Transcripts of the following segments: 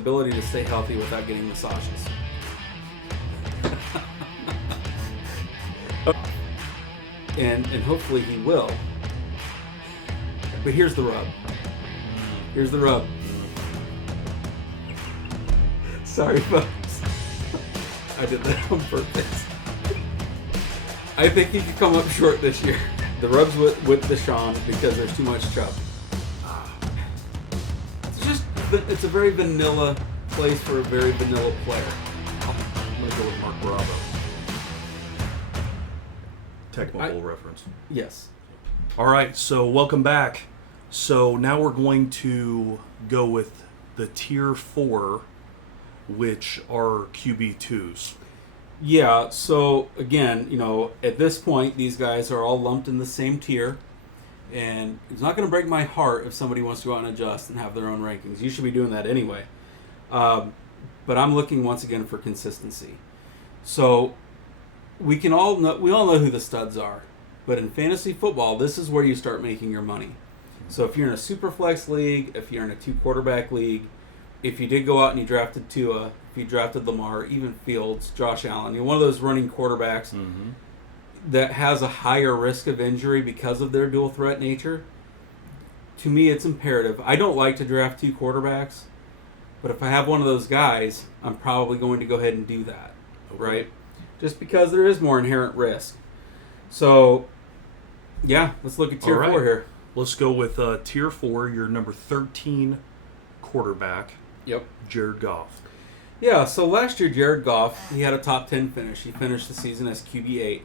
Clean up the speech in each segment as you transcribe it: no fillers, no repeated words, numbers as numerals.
ability to stay healthy without getting massages. and hopefully he will. But here's the rub. Here's the rub. Sorry, folks. I did that on purpose. I think he could come up short this year. The rub's with Deshaun because there's too much Chubb. It's a very vanilla place for a very vanilla player. I'm going to go with Mark Bravo. Technical reference. Yes. All right, so welcome back. So now we're going to go with the Tier 4, which are QB2s. Yeah, so again, at this point, these guys are all lumped in the same tier. And it's not going to break my heart if somebody wants to go out and adjust and have their own rankings. You should be doing that anyway. But I'm looking once again for consistency. So we all know who the studs are. But in fantasy football, this is where you start making your money. So if you're in a super flex league, if you're in a 2-quarterback league, if you did go out and you drafted Tua, if you drafted Lamar, even Fields, Josh Allen, you're one of those running quarterbacks that has a higher risk of injury because of their dual threat nature. To me, it's imperative. I don't like to draft 2 quarterbacks, but if I have one of those guys, I'm probably going to go ahead and do that, right? Just because there is more inherent risk. So, yeah, let's look at Tier 4 here. Let's go with Tier 4, your number 13 quarterback. Yep. Jared Goff. Yeah, so last year, Jared Goff, he had a top 10 finish. He finished the season as QB8.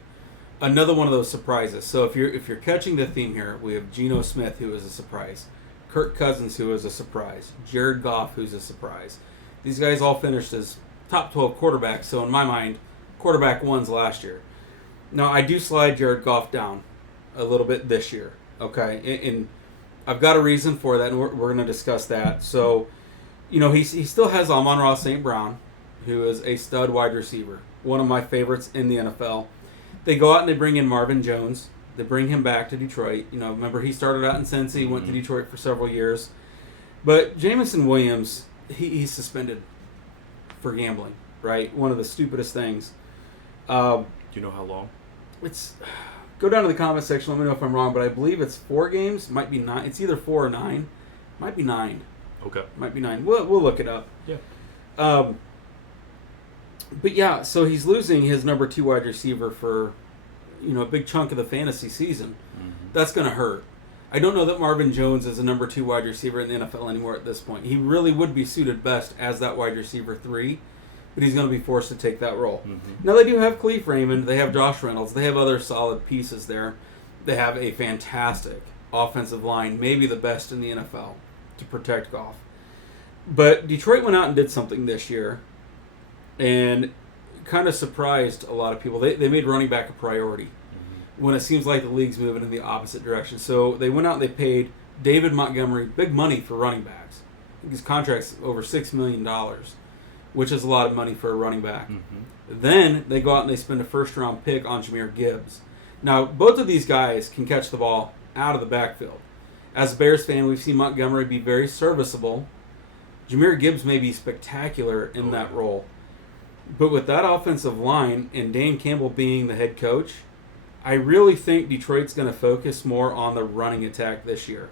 Another one of those surprises. So if you're catching the theme here, we have Geno Smith, who is a surprise. Kirk Cousins, who is a surprise. Jared Goff, who's a surprise. These guys all finished as top 12 quarterbacks. So in my mind, quarterback ones last year. Now, I do slide Jared Goff down a little bit this year. Okay? And I've got a reason for that, and we're going to discuss that. So, he still has Amon-Ra St. Brown, who is a stud wide receiver. One of my favorites in the NFL. They go out and they bring in Marvin Jones. They bring him back to Detroit. Remember he started out in Cincy, went to Detroit for several years. But Jameson Williams, he's suspended for gambling, right? One of the stupidest things. Do you know how long? Go down to the comment section. Let me know if I'm wrong, but I believe it's 4 games. Might be 9. It's either 4 or 9. Might be 9. Okay. Might be 9. We'll look it up. Yeah. But yeah, so he's losing his number 2 wide receiver for, a big chunk of the fantasy season. That's going to hurt. I don't know that Marvin Jones is a number 2 wide receiver in the NFL anymore at this point. He really would be suited best as that wide receiver 3, but he's going to be forced to take that role. Now they do have Khalif Raymond, they have Josh Reynolds, they have other solid pieces there. They have a fantastic offensive line, maybe the best in the NFL, to protect Goff. But Detroit went out and did something this year and kind of surprised a lot of people. They made running back a priority when it seems like the league's moving in the opposite direction. So they went out and they paid David Montgomery big money for running backs. His contract's over $6 million, which is a lot of money for a running back. Then they go out and they spend a first-round pick on Jahmyr Gibbs. Now, both of these guys can catch the ball out of the backfield. As a Bears fan, we've seen Montgomery be very serviceable. Jahmyr Gibbs may be spectacular in that role. But with that offensive line and Dan Campbell being the head coach, I really think Detroit's going to focus more on the running attack this year.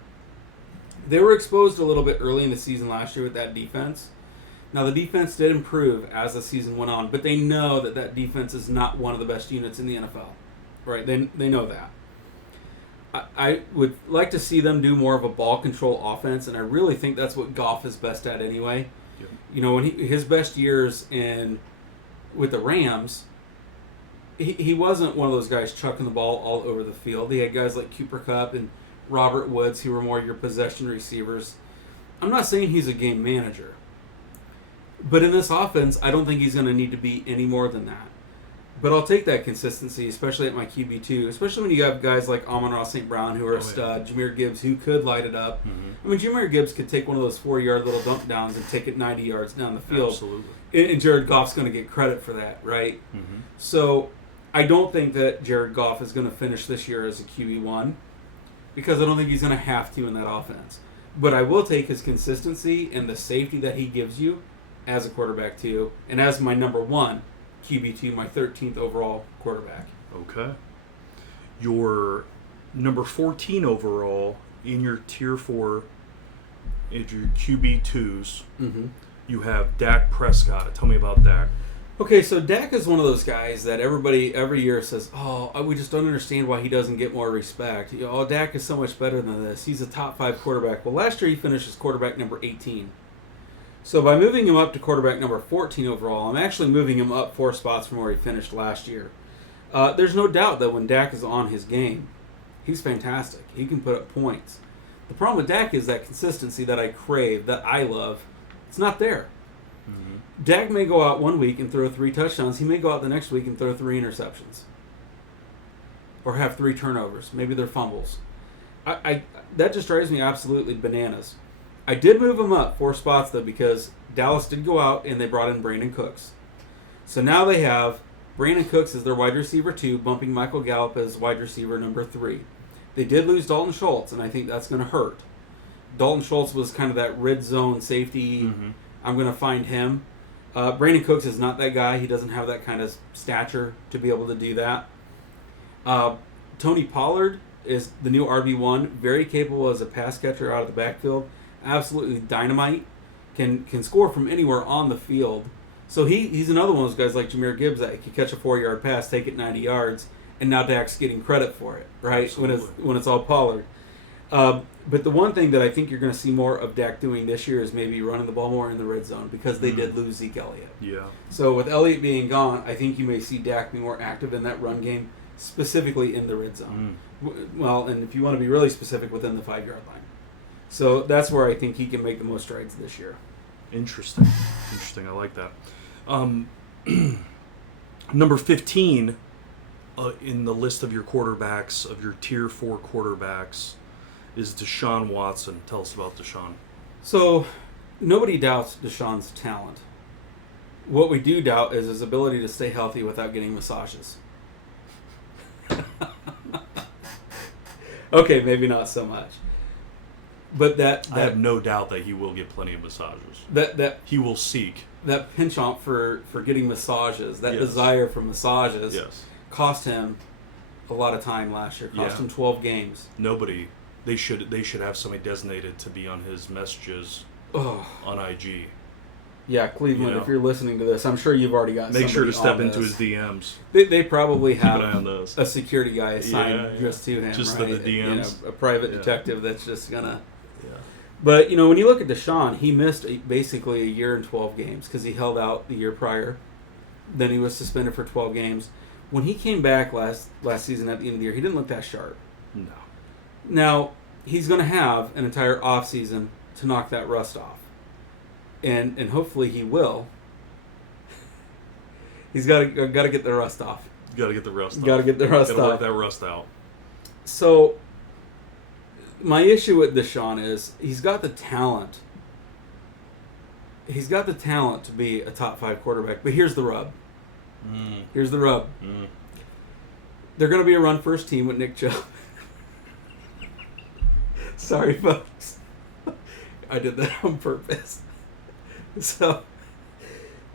They were exposed a little bit early in the season last year with that defense. Now, the defense did improve as the season went on, but they know that defense is not one of the best units in the NFL. Right? They know that. I would like to see them do more of a ball control offense, and I really think that's what Goff is best at anyway. Yep. When his best years with the Rams, he wasn't one of those guys chucking the ball all over the field. He had guys like Cooper Kupp and Robert Woods who were more your possession receivers. I'm not saying he's a game manager, but in this offense, I don't think he's going to need to be any more than that. But I'll take that consistency, especially at my QB2, especially when you have guys like Amon-Ra St. Brown who are a stud, Jahmyr Gibbs who could light it up. I mean, Jahmyr Gibbs could take one of those 4-yard little dump downs and take it 90 yards down the field. Absolutely. And Jared Goff's going to get credit for that, right? So I don't think that Jared Goff is going to finish this year as a QB1 because I don't think he's going to have to in that offense. But I will take his consistency and the safety that he gives you as a quarterback too, and as my number 1 QB2, my 13th overall quarterback. Okay. Your number 14 overall in your tier 4, in your QB2s, you have Dak Prescott. Tell me about Dak. Okay, so Dak is one of those guys that everybody every year says, "Oh, we just don't understand why he doesn't get more respect." Oh, Dak is so much better than this. He's a top 5 quarterback. Well, last year he finished as quarterback number 18. So by moving him up to quarterback number 14 overall, I'm actually moving him up 4 spots from where he finished last year. There's no doubt that when Dak is on his game, he's fantastic. He can put up points. The problem with Dak is that consistency that I crave, that I love, it's not there. Dak may go out one week and throw 3 touchdowns. He may go out the next week and throw 3 interceptions. Or have 3 turnovers. Maybe they're fumbles. That just drives me absolutely bananas. I did move him up 4 spots, though, because Dallas did go out and they brought in Brandon Cooks. So now they have Brandon Cooks as their wide receiver 2, bumping Michael Gallup as wide receiver number 3. They did lose Dalton Schultz, and I think that's going to hurt. Dalton Schultz was kind of that red zone safety. I'm going to find him. Brandon Cooks is not that guy. He doesn't have that kind of stature to be able to do that. Tony Pollard is the new RB1, very capable as a pass catcher out of the backfield. Absolutely dynamite. Can score from anywhere on the field. So he's another one of those guys like Jahmyr Gibbs that can catch a 4-yard pass, take it 90 yards, and now Dak's getting credit for it, right? When it's all Pollard. But the one thing that I think you're going to see more of Dak doing this year is maybe running the ball more in the red zone because they did lose Zeke Elliott. Yeah. So with Elliott being gone, I think you may see Dak be more active in that run game, specifically in the red zone. Well, and if you want to be really specific, within the 5-yard line. So that's where I think he can make the most strides this year. Interesting. I like that. Number 15 in the list of your quarterbacks, of your tier 4 quarterbacks, is Deshaun Watson. Tell us about Deshaun. So nobody doubts Deshaun's talent. What we do doubt is his ability to stay healthy without getting massages. Okay, maybe not so much. But that I have no doubt that he will get plenty of massages. That he will seek. That penchant for getting massages, that desire for massages, cost him a lot of time last year. Cost him 12 games. They should have somebody designated to be on his messages on IG. Yeah, Cleveland, if you're listening to this, I'm sure you've already got Make sure to step into his DMs. They probably have Keep an eye on those. A security guy assigned just to him, just right? to the DMs. A private detective that's just going to... But, when you look at Deshaun, he missed basically a year and 12 games because he held out the year prior. Then he was suspended for 12 games. When he came back last season at the end of the year, he didn't look that sharp. No. Now, he's going to have an entire offseason to knock that rust off. And hopefully he will. He's got to get the rust off. Got to get the rust off. Got to get the rust off. Got to work that rust out. So, my issue with Deshaun is he's got the talent. He's got the talent to be a top 5 quarterback. But here's the rub. Here's the rub. They're going to be a run-first team with Nick Chubb. Sorry, folks. I did that on purpose. So,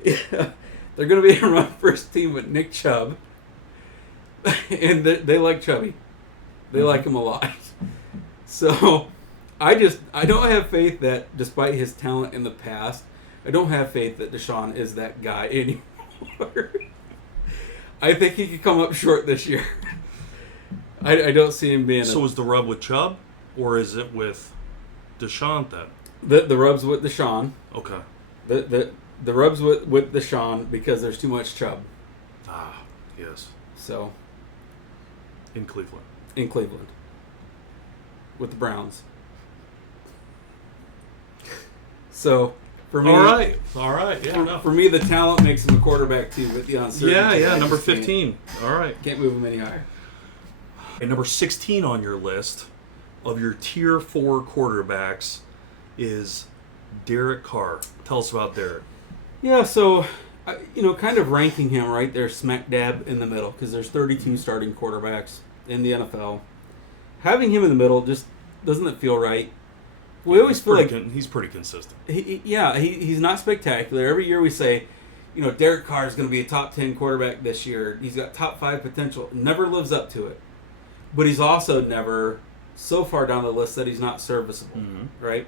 they're going to be a run-first team with Nick Chubb. And they like Chubby. They like him a lot. So, I don't have faith that, despite his talent in the past, I don't have faith that Deshaun is that guy anymore. I think he could come up short this year. I don't see him being... So is the rub with Chubb, or is it with Deshaun then? The rub's with Deshaun. Okay. The rub's with Deshaun because there's too much Chubb. Ah, yes. So... In Cleveland. With the Browns. So, for me... All right. Yeah, for me, the talent makes him a quarterback, too, with the uncertainty. Yeah, number 15. All right. Can't move him any higher. And number 16 on your list of your tier 4 quarterbacks is Derek Carr. Tell us about Derek. Yeah, so, kind of ranking him right there smack dab in the middle, because there's 32 starting quarterbacks in the NFL. Having him in the middle, just doesn't it feel right? We always feel like he's pretty consistent. He's not spectacular. Every year we say, Derek Carr is going to be a top 10 quarterback this year. He's got top 5 potential. Never lives up to it. But he's also never so far down the list that he's not serviceable, right?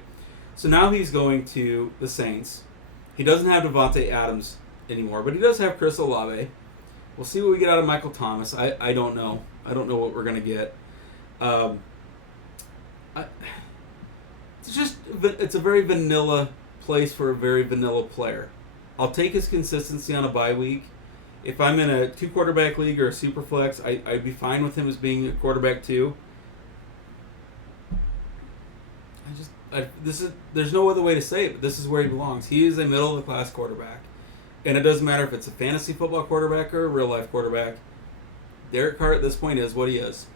So now he's going to the Saints. He doesn't have Devontae Adams anymore, but he does have Chris Olave. We'll see what we get out of Michael Thomas. I don't know. I don't know what we're going to get. It's a very vanilla place for a very vanilla player. I'll take his consistency on a bye week. If I'm in a 2-quarterback league or a super flex, I'd be fine with him as being a quarterback too. There's no other way to say it, but this is where he belongs. He is a middle of the class quarterback. And it doesn't matter if it's a fantasy football quarterback or a real life quarterback. Derek Carr at this point is what he is.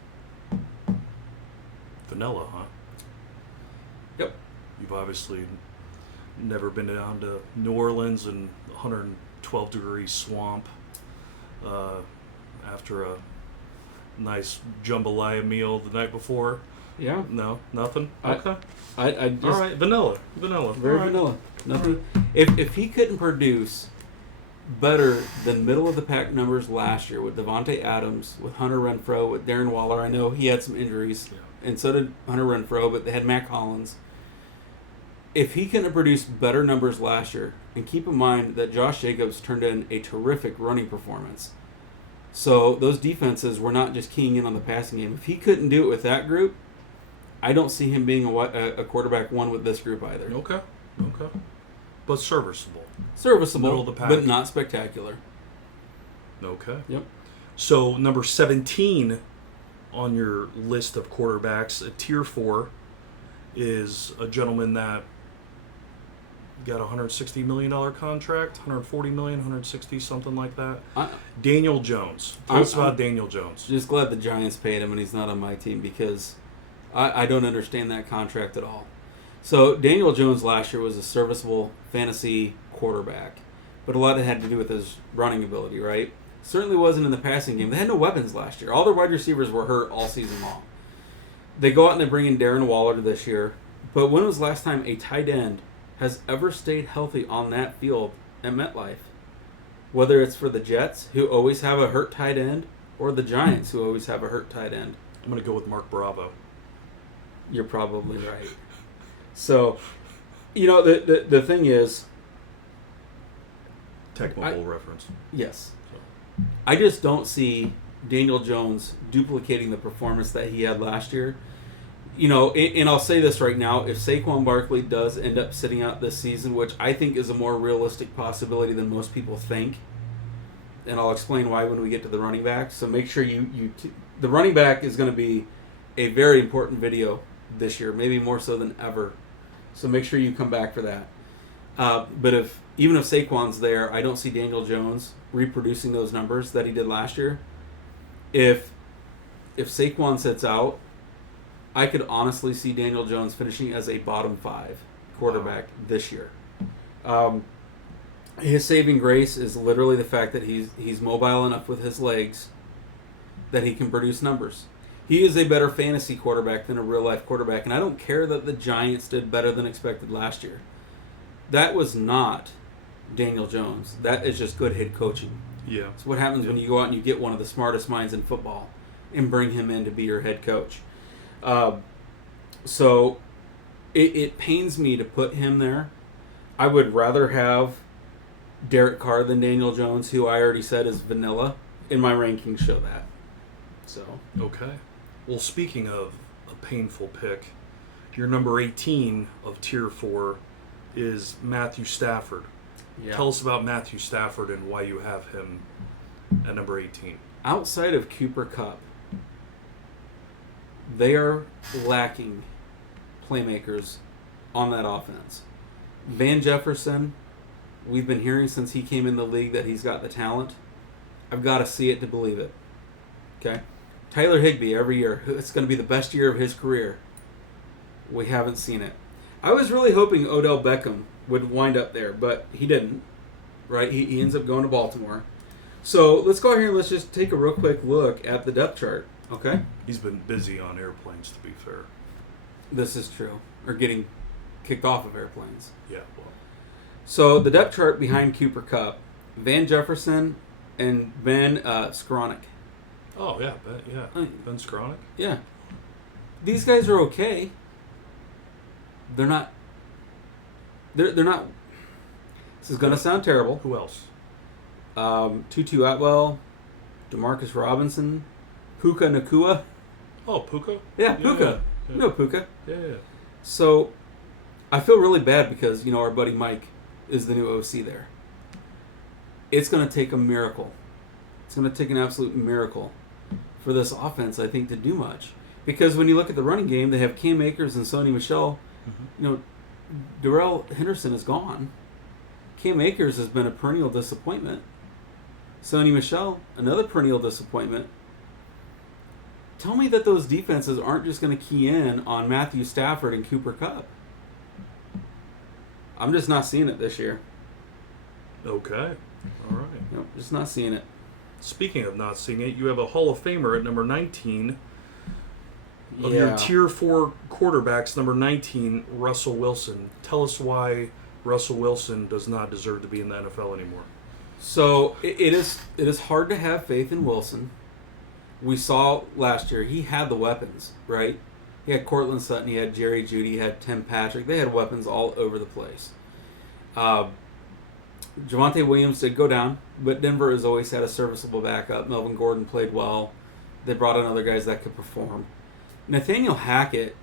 Vanilla, huh? Yep. You've obviously never been down to New Orleans and 112-degree swamp after a nice jambalaya meal the night before. Yeah. No, nothing. Okay. I just, all right. Vanilla. Very vanilla. Nothing. If he couldn't produce better than middle of the pack numbers last year with Devontae Adams, with Hunter Renfrow, with Darren Waller. I know he had some injuries, and so did Hunter Renfrow, but they had Matt Collins. If he couldn't produce better numbers last year, and keep in mind that Josh Jacobs turned in a terrific running performance, so those defenses were not just keying in on the passing game. If he couldn't do it with that group, I don't see him being a quarterback one with this group either. Okay. But serviceable. Serviceable, Middle of the pack. but not spectacular. Okay. Yep. So number 17 on your list of quarterbacks at Tier 4 is a gentleman that got a $160 million contract, $140 million, $160, something like that. Daniel Jones. Tell us about Daniel Jones. Just glad the Giants paid him and he's not on my team because I don't understand that contract at all. So Daniel Jones last year was a serviceable fantasy quarterback, but a lot of it had to do with his running ability, right? Certainly wasn't in the passing game. They had no weapons last year. All their wide receivers were hurt all season long. They go out and they bring in Darren Waller this year, but when was the last time a tight end has ever stayed healthy on that field at MetLife? Whether it's for the Jets, who always have a hurt tight end, or the Giants, who always have a hurt tight end. I'm going to go with Mark Bravo. You're probably right. So, the thing is... Technical reference. Yes. So. I just don't see Daniel Jones duplicating the performance that he had last year. And I'll say this right now, if Saquon Barkley does end up sitting out this season, which I think is a more realistic possibility than most people think, and I'll explain why when we get to the running back. So make sure the running back is going to be a very important video this year, maybe more so than ever. So make sure you come back for that. But even if Saquon's there, I don't see Daniel Jones reproducing those numbers that he did last year. If Saquon sits out, I could honestly see Daniel Jones finishing as a bottom 5 quarterback this year. His saving grace is literally the fact that he's mobile enough with his legs that he can produce numbers. He is a better fantasy quarterback than a real-life quarterback, and I don't care that the Giants did better than expected last year. That was not Daniel Jones. That is just good head coaching. Yeah. It's what happens when you go out and you get one of the smartest minds in football and bring him in to be your head coach. So it pains me to put him there. I would rather have Derek Carr than Daniel Jones, who I already said is vanilla, and my rankings show that. So okay. Well, speaking of a painful pick, your number 18 of Tier 4 is Matthew Stafford. Yeah. Tell us about Matthew Stafford and why you have him at number 18. Outside of Cooper Kupp, they are lacking playmakers on that offense. Van Jefferson, we've been hearing since he came in the league that he's got the talent. I've got to see it to believe it. Okay? Tyler Higbee, every year, it's going to be the best year of his career. We haven't seen it. I was really hoping Odell Beckham would wind up there, but he didn't. Right? He ends up going to Baltimore. So let's go here and let's just take a real quick look at the depth chart. Okay? He's been busy on airplanes, to be fair. This is true. Or getting kicked off of airplanes. Yeah. Well, So the depth chart behind Cooper Kupp, Van Jefferson and Ben Skowronek. oh yeah, Ben Skowronek. Yeah. These guys are okay. They're not. They're not. This is gonna sound terrible. Who else? Tutu Atwell, Demarcus Robinson, Puka Nakua. Oh, Puka. Yeah, Puka. Yeah. You know Puka. Yeah. So, I feel really bad because our buddy Mike is the new OC there. It's gonna take a miracle. It's gonna take an absolute miracle for this offense, I think, to do much. Because when you look at the running game, they have Cam Akers and Sony Michel. Darrell Henderson is gone. Cam Akers has been a perennial disappointment. Sony Michel, another perennial disappointment. Tell me that those defenses aren't just going to key in on Matthew Stafford and Cooper Kupp. I'm just not seeing it this year. Okay. All right. Nope, just not seeing it. Speaking of not seeing it, you have a Hall of Famer at number 19. Of your Tier 4 quarterbacks, number 19, Russell Wilson. Tell us why Russell Wilson does not deserve to be in the NFL anymore. So it is hard to have faith in Wilson. We saw last year he had the weapons, right? He had Cortland Sutton, he had Jerry Jeudy, he had Tim Patrick. They had weapons all over the place. Javonte Williams did go down, but Denver has always had a serviceable backup. Melvin Gordon played well. They brought in other guys that could perform. Nathaniel Hackett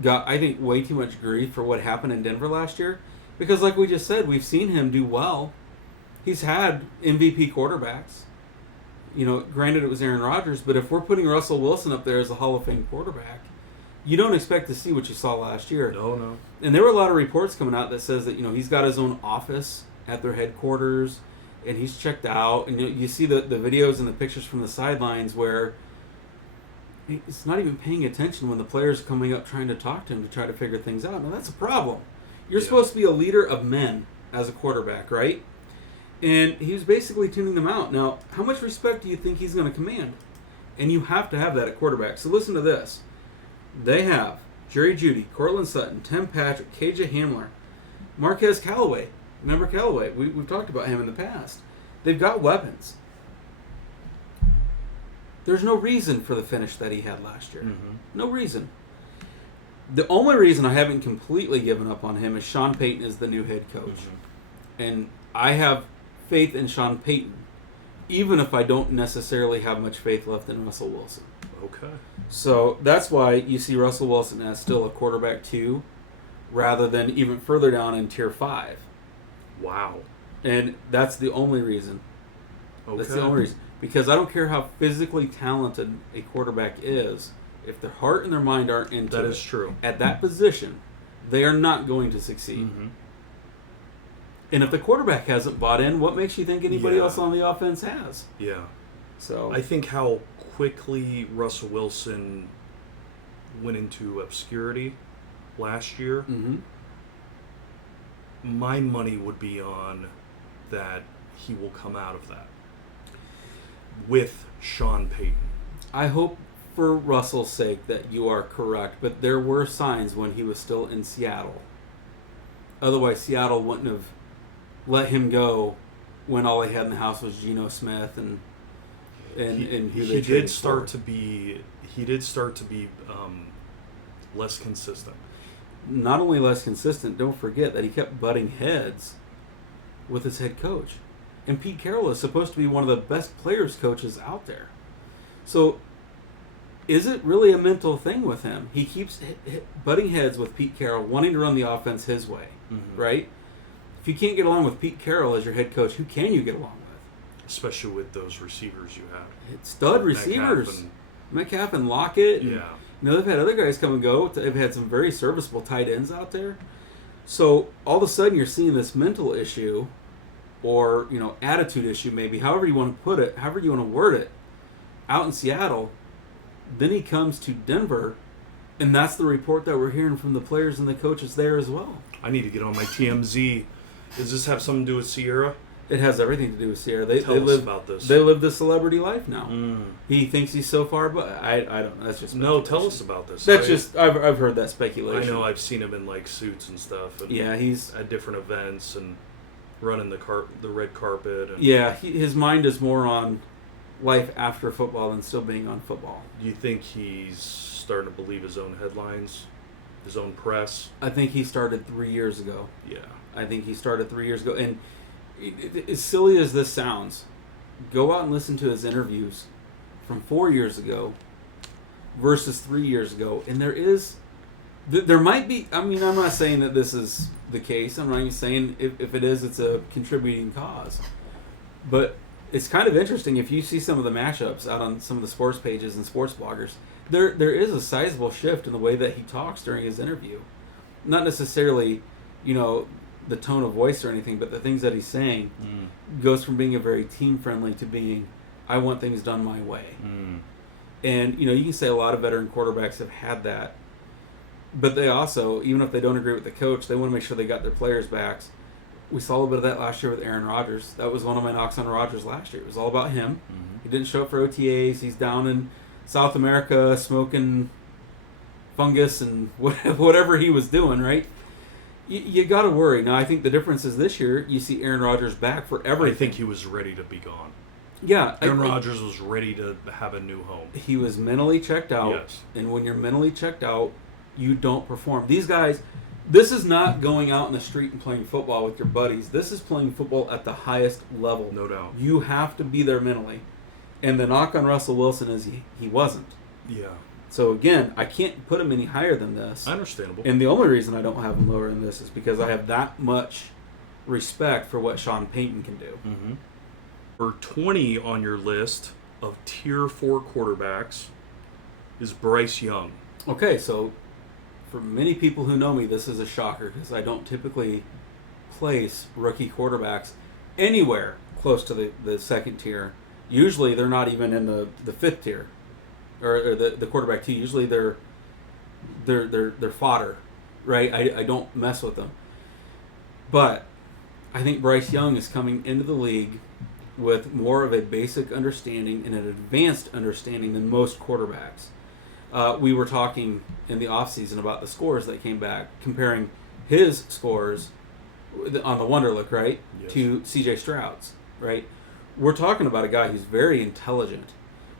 got, I think, way too much grief for what happened in Denver last year. Because like we just said, we've seen him do well. He's had MVP quarterbacks. Granted it was Aaron Rodgers, but if we're putting Russell Wilson up there as a Hall of Fame quarterback, you don't expect to see what you saw last year. No. And there were a lot of reports coming out that says that, he's got his own office at their headquarters, and he's checked out. And you see the videos and the pictures from the sidelines where he's not even paying attention when the players are coming up trying to talk to him to try to figure things out. Now, that's a problem. You're supposed to be a leader of men as a quarterback, right? And he was basically tuning them out. Now, how much respect do you think he's going to command? And you have to have that at quarterback. So listen to this. They have Jerry Jeudy, Cortland Sutton, Tim Patrick, KJ Hamler, Marquez Callaway. Remember Callaway? We've talked about him in the past. They've got weapons. There's no reason for the finish that he had last year. Mm-hmm. No reason. The only reason I haven't completely given up on him is Sean Payton is the new head coach. Mm-hmm. And I have faith in Sean Payton, even if I don't necessarily have much faith left in Russell Wilson. Okay. So that's why you see Russell Wilson as still a quarterback 2 rather than even further down in tier 5. Wow. And that's the only reason. Okay. That's the only reason. Because I don't care how physically talented a quarterback is, if their heart and their mind aren't into it. That is true. At that position, they are not going to succeed. Mm-hmm. And if the quarterback hasn't bought in, what makes you think anybody else on the offense has? Yeah. So I think how quickly Russell Wilson went into obscurity last year, mm-hmm. my money would be on that he will come out of that with Sean Payton. I hope for Russell's sake that you are correct, but there were signs when he was still in Seattle. Otherwise, Seattle wouldn't have let him go when all they had in the house was Geno Smith and who they he traded did start for. to be less consistent. Not only less consistent, don't forget that he kept butting heads with his head coach. And Pete Carroll is supposed to be one of the best players coaches out there. So is it really a mental thing with him? He keeps butting heads with Pete Carroll, wanting to run the offense his way, Mm-hmm. right? If you can't get along with Pete Carroll as your head coach, who can you get along with? Especially with those receivers you have. Stud receivers. Metcalf and Lockett. And, Yeah. they've had other guys come and go. They've had some very serviceable tight ends out there. So all of a sudden you're seeing this mental issue or, attitude issue maybe, however you want to put it, however you want to word it, out in Seattle. Then he comes to Denver, and that's the report that we're hearing from the players and the coaches there as well. I need to get on my TMZ. Does this have something to do with Sierra? It has everything to do with Sierra. Tell us about this. They live the celebrity life now. Mm. He thinks he's so far, but I don't know. That's just No, tell us about this. That's I've heard that speculation. I know I've seen him in like suits and stuff. And yeah, he's at different events and running the red carpet. And yeah, his mind is more on life after football than still being on football. Do you think he's starting to believe his own headlines, his own press? I think he started 3 years ago. Yeah, I think he started 3 years ago, and as silly as this sounds, go out and listen to his interviews from 4 years ago versus 3 years ago, and there might be. I mean, I'm not saying that this is the case. I'm not even saying if it is, it's a contributing cause, but it's kind of interesting if you see some of the mashups out on some of the sports pages and sports bloggers. There is a sizable shift in the way that he talks during his interview, not necessarily, the tone of voice or anything, but the things that he's saying goes from being a very team friendly to being, I want things done my way. And you can say a lot of veteran quarterbacks have had that, but they also, even if they don't agree with the coach, they want to make sure they got their players' backs. We saw a little bit of that last year with Aaron Rodgers. That was one of my knocks on Rodgers last year. It was all about him. He didn't show up for OTAs. He's down in South America smoking fungus and whatever he was doing, right? You got to worry. Now, I think the difference is this year, you see Aaron Rodgers back for everything. I think he was ready to be gone. Yeah. Aaron Rodgers was ready to have a new home. He was mentally checked out. Yes. And when you're mentally checked out, you don't perform. These guys, this is not going out in the street and playing football with your buddies. This is playing football at the highest level. No doubt. You have to be there mentally. And the knock on Russell Wilson is he wasn't. Yeah. So again, I can't put him any higher than this. Understandable. And the only reason I don't have him lower than this is because I have that much respect for what Sean Payton can do. Number 20 on your list of Tier 4 quarterbacks is Bryce Young. Okay, so for many people who know me, this is a shocker because I don't typically place rookie quarterbacks anywhere close to the second tier. Usually they're not even in the fifth tier. Or the quarterback too. Usually they're fodder, right? I don't mess with them. But I think Bryce Young is coming into the league with more of a basic understanding and an advanced understanding than most quarterbacks. We were talking in the offseason about the scores that came back, comparing his scores on the Wonderlic, right, yes, to C.J. Stroud's, right? We're talking about a guy who's very intelligent.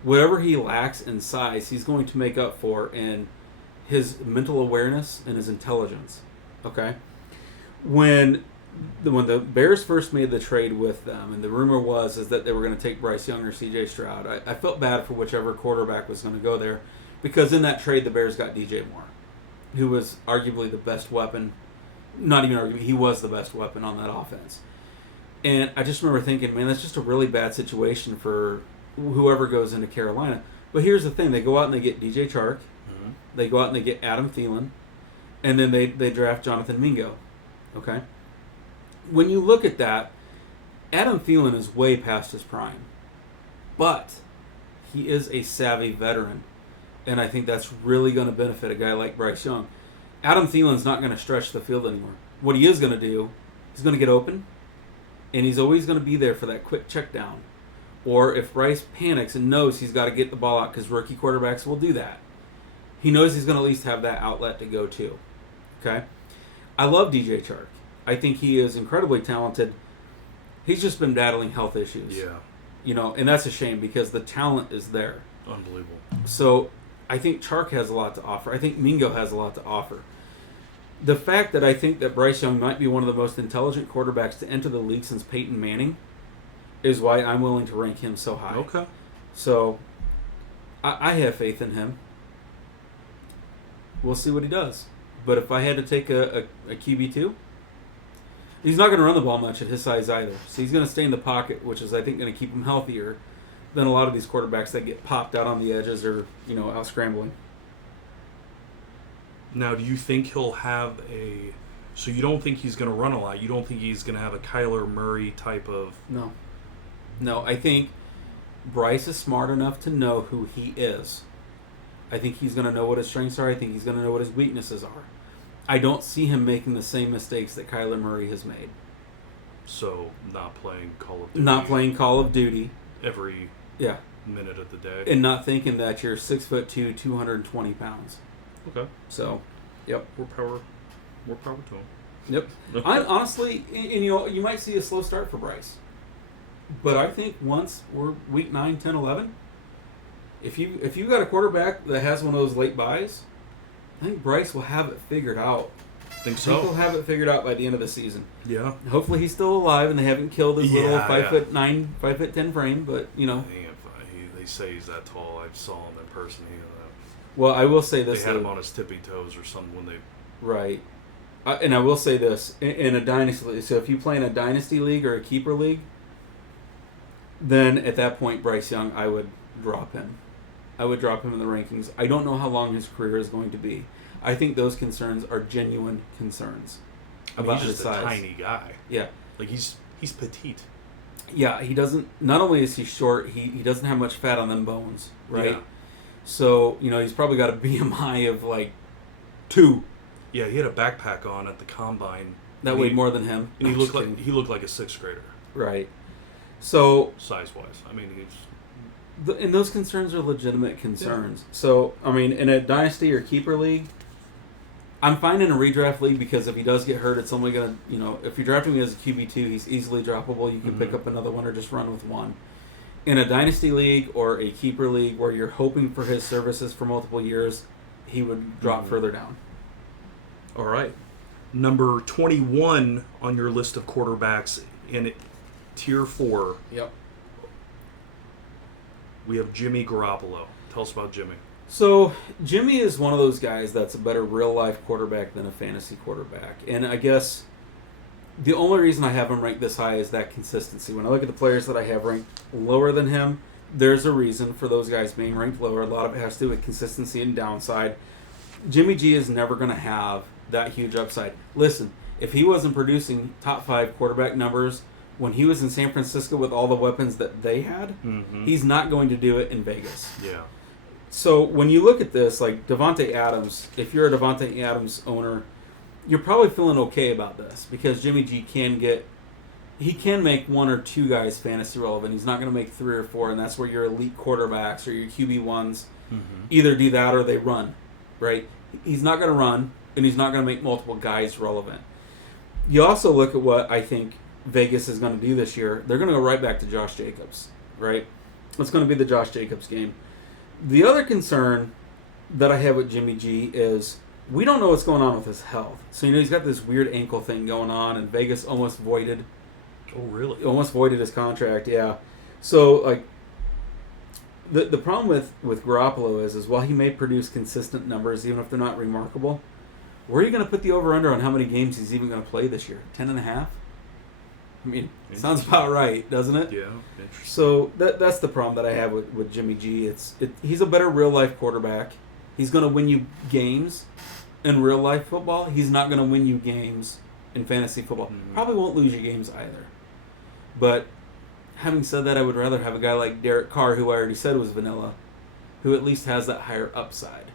Whatever he lacks in size, he's going to make up for in his mental awareness and his intelligence. Okay? When the Bears first made the trade with them, and the rumor was that they were going to take Bryce Young or C.J. Stroud, I felt bad for whichever quarterback was going to go there, because in that trade the Bears got DJ Moore, who was arguably the best weapon. Not even arguably, he was the best weapon on that offense. And I just remember thinking, man, that's just a really bad situation for whoever goes into Carolina. But here's the thing. They go out and they get DJ Chark. They go out and they get Adam Thielen. And then they draft Jonathan Mingo. Okay? When you look at that, Adam Thielen is way past his prime. But he is a savvy veteran. And I think that's really going to benefit a guy like Bryce Young. Adam Thielen's not going to stretch the field anymore. What he is going to do, he's going to get open. And he's always going to be there for that quick check down. Or if Bryce panics and knows he's got to get the ball out, because rookie quarterbacks will do that, he knows he's going to at least have that outlet to go to. Okay? I love DJ Chark. I think he is incredibly talented. He's just been battling health issues. Yeah. And that's a shame because the talent is there. Unbelievable. So I think Chark has a lot to offer. I think Mingo has a lot to offer. The fact that I think that Bryce Young might be one of the most intelligent quarterbacks to enter the league since Peyton Manning is why I'm willing to rank him so high. Okay. So I have faith in him. We'll see what he does. But if I had to take a QB2, he's not going to run the ball much at his size either. So he's going to stay in the pocket, which is, I think, going to keep him healthier than a lot of these quarterbacks that get popped out on the edges or, out scrambling. Now, do you think he'll have so you don't think he's going to run a lot? You don't think he's going to have a Kyler Murray type of... No, I think Bryce is smart enough to know who he is. I think he's going to know what his strengths are. I think he's going to know what his weaknesses are. I don't see him making the same mistakes that Kyler Murray has made. So not playing Call of Duty. Not playing Call of Duty. Every Yeah. minute of the day. And not thinking that you're 6'2", 220 pounds. Okay. So, yep. More power to him. Yep. I honestly, and you might see a slow start for Bryce. But I think once we're week 9, 10, 11, if you got a quarterback that has one of those late buys, I think Bryce will have it figured out. I think He'll have it figured out by the end of the season. Yeah. Hopefully he's still alive and they haven't killed his little Yeah, 5'9", 5'10" frame, but They say he's that tall. I saw him in person. Well, I will say this. They had him on his tippy toes or something when they... Right. And I will say this. In a dynasty league, so if you play in a dynasty league or a keeper league, then at that point, Bryce Young, I would drop him. I would drop him in the rankings. I don't know how long his career is going to be. I think those concerns are genuine concerns about he's his just size. a tiny guy. Yeah. Like, he's petite. Yeah, he doesn't... Not only is he short, he doesn't have much fat on them bones, right? Yeah. So, he's probably got a BMI of, 2. Yeah, he had a backpack on at the combine. That weighed more than him. And he looked like a 6th grader. Right. So... Size-wise. I mean, And those concerns are legitimate concerns. Yeah. So, in a dynasty or keeper league, I'm fine in a redraft league because if he does get hurt, it's only going to, if you're drafting him as a QB2, he's easily droppable. You can pick up another one or just run with one. In a dynasty league or a keeper league where you're hoping for his services for multiple years, he would drop further down. All right. Number 21 on your list of quarterbacks in Tier 4. Yep. We have Jimmy Garoppolo. Tell us about Jimmy. So, Jimmy is one of those guys that's a better real-life quarterback than a fantasy quarterback. And I guess the only reason I have him ranked this high is that consistency. When I look at the players that I have ranked lower than him, there's a reason for those guys being ranked lower. A lot of it has to do with consistency and downside. Jimmy G is never going to have that huge upside. Listen, if he wasn't producing top 5 quarterback numbers when he was in San Francisco with all the weapons that they had, he's not going to do it in Vegas. Yeah. So when you look at this, like Devontae Adams, if you're a Devontae Adams owner, you're probably feeling okay about this because Jimmy G can make 1 or 2 guys fantasy relevant. He's not going to make 3 or 4, and that's where your elite quarterbacks or your QB1s either do that or they run, right? He's not going to run, and he's not going to make multiple guys relevant. You also look at what I think Vegas is going to do this year. They're going to go right back to Josh Jacobs, right? It's going to be the Josh Jacobs game. The other concern that I have with Jimmy G is we don't know what's going on with his health. So, he's got this weird ankle thing going on, and Vegas almost voided. Oh, really? Almost voided his contract, yeah. So, the problem with Garoppolo is while he may produce consistent numbers, even if they're not remarkable, where are you going to put the over-under on how many games he's even going to play this year? 10.5? Sounds about right, doesn't it? Yeah, interesting. So that's the problem that I have with Jimmy G. He's a better real-life quarterback. He's going to win you games in real-life football. He's not going to win you games in fantasy football. Probably won't lose you games either. But having said that, I would rather have a guy like Derek Carr, who I already said was vanilla, who at least has that higher upside.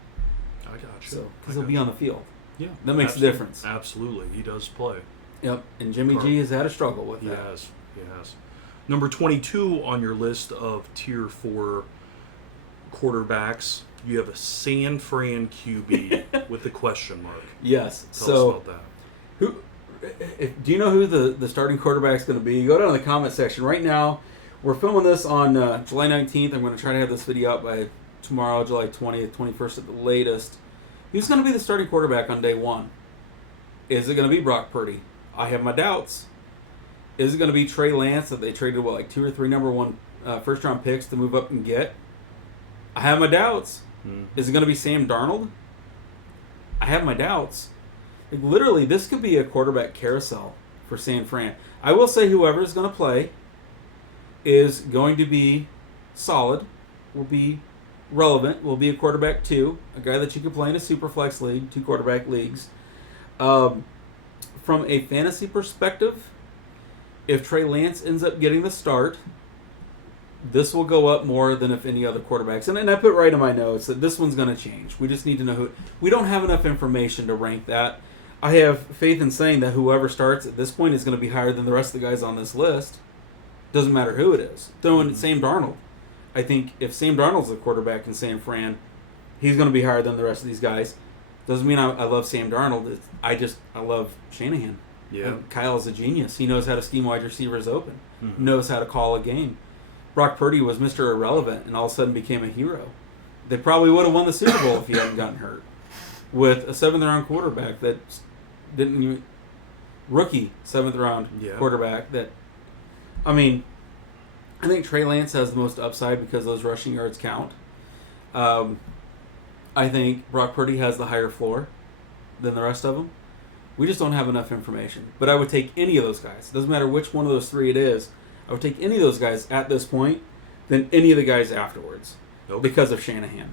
I got you. So, because he'll be on the field. Yeah. That makes a difference. Absolutely. He does play. Yep, and Jimmy G has had a struggle with that. He has. Number 22 on your list of Tier 4 quarterbacks, you have a San Fran QB with the question mark. Yes. Tell us about that. Do you know who the starting quarterback is going to be? Go down in the comment section. Right now, we're filming this on July 19th. I'm going to try to have this video out by tomorrow, July 20th, 21st at the latest. Who's going to be the starting quarterback on day 1? Is it going to be Brock Purdy? I have my doubts. Is it going to be Trey Lance that they traded, 2 or 3 number 1 first-round picks to move up and get? I have my doubts. Is it going to be Sam Darnold? I have my doubts. Literally, this could be a quarterback carousel for San Fran. I will say whoever is going to play is going to be solid, will be relevant, will be a quarterback 2, a guy that you can play in a super flex league, 2 quarterback leagues. From a fantasy perspective, if Trey Lance ends up getting the start, this will go up more than if any other quarterbacks. And I put right in my notes that this one's going to change. We just need to know who. We don't have enough information to rank that. I have faith in saying that whoever starts at this point is going to be higher than the rest of the guys on this list. Doesn't matter who it is. Throw in Sam Darnold. I think if Sam Darnold's the quarterback in San Fran, he's going to be higher than the rest of these guys. Doesn't mean I love Sam Darnold. I love Shanahan. Yeah. Kyle's a genius. He knows how to scheme wide receivers open. Knows how to call a game. Brock Purdy was Mr. Irrelevant and all of a sudden became a hero. They probably would have won the Super Bowl if he hadn't gotten hurt. With a 7th-round quarterback that didn't even... Rookie 7th-round quarterback that... I mean, I think Trey Lance has the most upside because those rushing yards count. I think Brock Purdy has the higher floor than the rest of them. We just don't have enough information. But I would take any of those guys. It doesn't matter which one of those three it is. I would take any of those guys at this point than any of the guys afterwards because of Shanahan.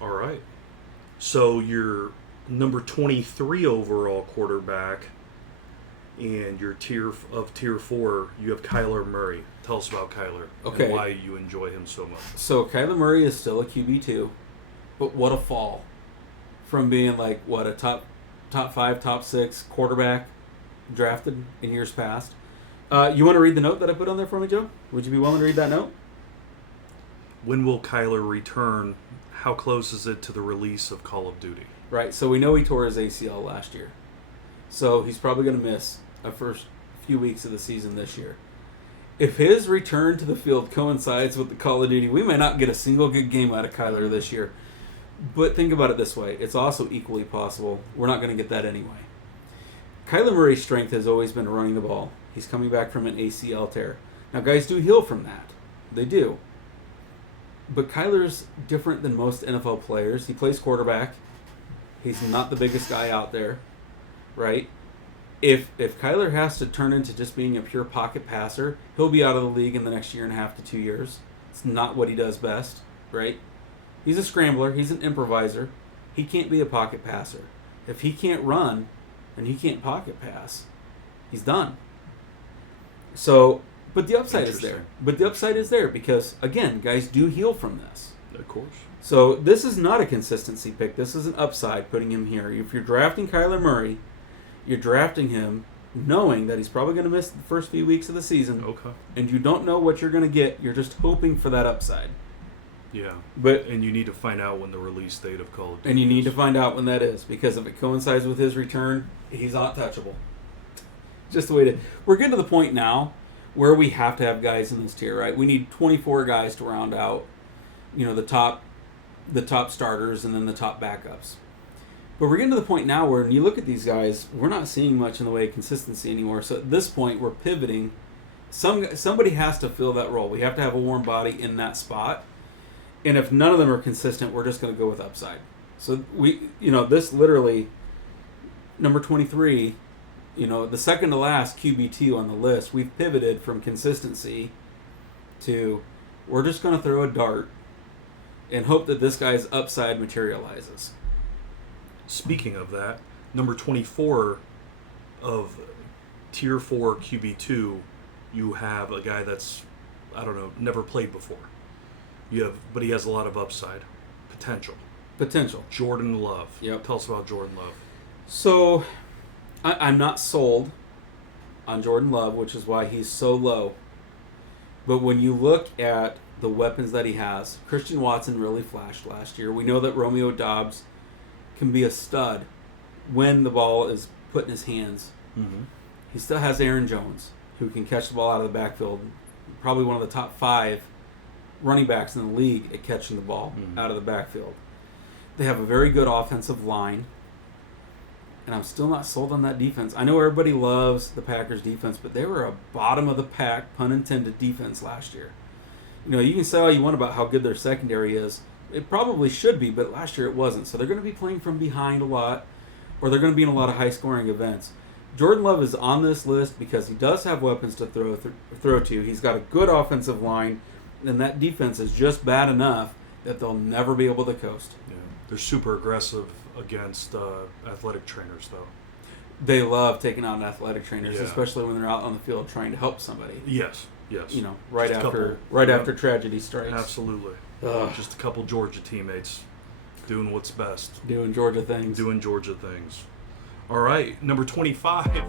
All right. So your number 23 overall quarterback and your tier 4, you have Kyler Murray. Tell us about Kyler and why you enjoy him so much. So Kyler Murray is still a QB2, but what a fall from being like a top 5, top 6 quarterback drafted in years past. You want to read the note that I put on there for me, Joe? Would you be willing to read that note? When will Kyler return? How close is it to the release of Call of Duty? Right, so we know he tore his ACL last year. So he's probably going to miss the first few weeks of the season this year. If his return to the field coincides with the Call of Duty, we may not get a single good game out of Kyler this year. But think about it this way. It's also equally possible we're not going to get that anyway. Kyler Murray's strength has always been running the ball. He's coming back from an ACL tear. Now, guys do heal from that. They do. But Kyler's different than most NFL players. He plays quarterback. He's not the biggest guy out there, right? If Kyler has to turn into just being a pure pocket passer, he'll be out of the league in the next 1.5 to 2 years. It's not what he does best, right? He's a scrambler. He's an improviser. He can't be a pocket passer. If he can't run and he can't pocket pass, he's done. So, but the upside is there. But the upside is there because, again, guys do heal from this. Of course. So this is not a consistency pick. This is an upside putting him here. If you're drafting Kyler Murray, you're drafting him knowing that he's probably going to miss the first few weeks of the season. Okay. And you don't know what you're going to get. You're just hoping for that upside. Yeah. But and you need to find out when the release date of Call of Duty And you need to find out when that is, because if it coincides with his return, he's untouchable. Just the way to... We're getting to the point now where we have to have guys in this tier, right? We need 24 guys to round out, the top starters and then the top backups. But we're getting to the point now where when you look at these guys, we're not seeing much in the way of consistency anymore. So at this point, we're pivoting. Somebody has to fill that role. We have to have a warm body in that spot. And if none of them are consistent, we're just going to go with upside. So this literally, number 23, the second to last QB2 on the list, we've pivoted from consistency to we're just going to throw a dart and hope that this guy's upside materializes. Speaking of that, number 24 of tier 4 QB2, you have a guy that's, never played before. But he has a lot of upside. Potential. Jordan Love. Yep. Tell us about Jordan Love. So, I'm not sold on Jordan Love, which is why he's so low. But when you look at the weapons that he has, Christian Watson really flashed last year. We know that Romeo Doubs can be a stud when the ball is put in his hands. Mm-hmm. He still has Aaron Jones, who can catch the ball out of the backfield. Probably one of the top 5 running backs in the league at catching the ball out of the backfield. They have a very good offensive line, and I'm still not sold on that defense. I know everybody loves the Packers defense, but they were a bottom of the pack, pun intended, defense last year. You can say all you want about how good their secondary is. It probably should be, but last year it wasn't. So they're going to be playing from behind a lot, or they're going to be in a lot of high-scoring events. Jordan Love is on this list because he does have weapons to throw to. He's got a good offensive line, and that defense is just bad enough that they'll never be able to coast. Yeah, they're super aggressive against athletic trainers, though. They love taking out athletic trainers, especially when they're out on the field trying to help somebody. Yes. Right after tragedy strikes. Absolutely. Just a couple Georgia teammates doing what's best. Doing Georgia things. All right, number 25.